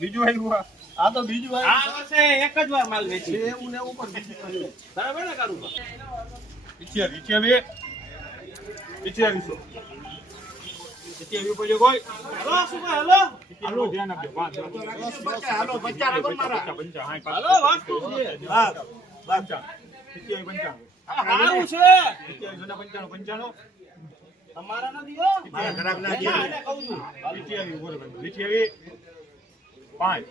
બીજું આવ્યું આ. આ તો બીજું આ વર્ષે એક જ વાર માલ વેચી એવું ને એવું પણ બીજું કર્યું. બરાબર ને કારું ઇઠ્યાવી, ઇઠ્યાવી. ઇઠ્યાવીસો. ઇઠ્યાવી ઉપર કોઈ. હલો શું ભાઈ હલો ધ્યાન આપજો. પાંચ, હાલો બચ્ચા રાખો મારા. પંચાવન, પંચાવન, હા, હલો વાસ્તુ છે હા પંચાવન. ઇઠ્યાવી, પંચાવન. સારું છે ઇઠ્યાવીસો પંચાણું, પંચાણું. તમારા ના દિયો મારા ઘરાક ના દિયો એટલે કહું છું. લીટી આવી ઊભો રહે લીટી આવી. પાંચ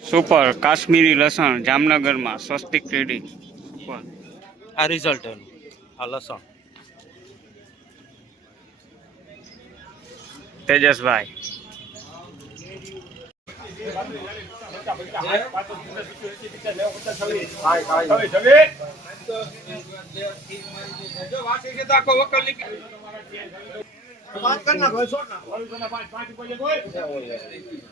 સુપર કાશ્મીરી લસણ જામનગરમાં સ્વસ્તિક રેડી. આ રિઝલ્ટ એનું આ લસણ તેજસભાઈ. વાત કર નાખો, છોડ નાખો. પાંચ, પાંચ રૂપિયા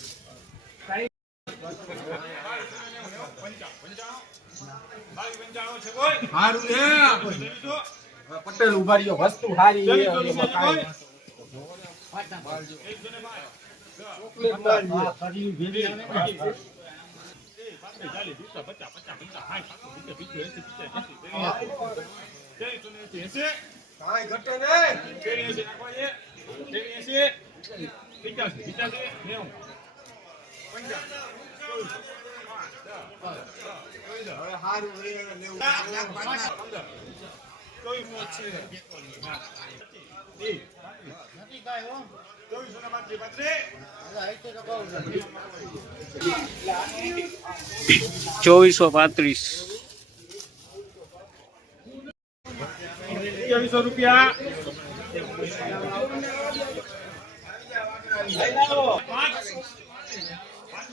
પટેલ ઊભા રહ્યો વસ્તુ સારી આવે ને. ચોવીસો પાંત્રીસ. ચોવીસો રૂપિયા. પાંચ.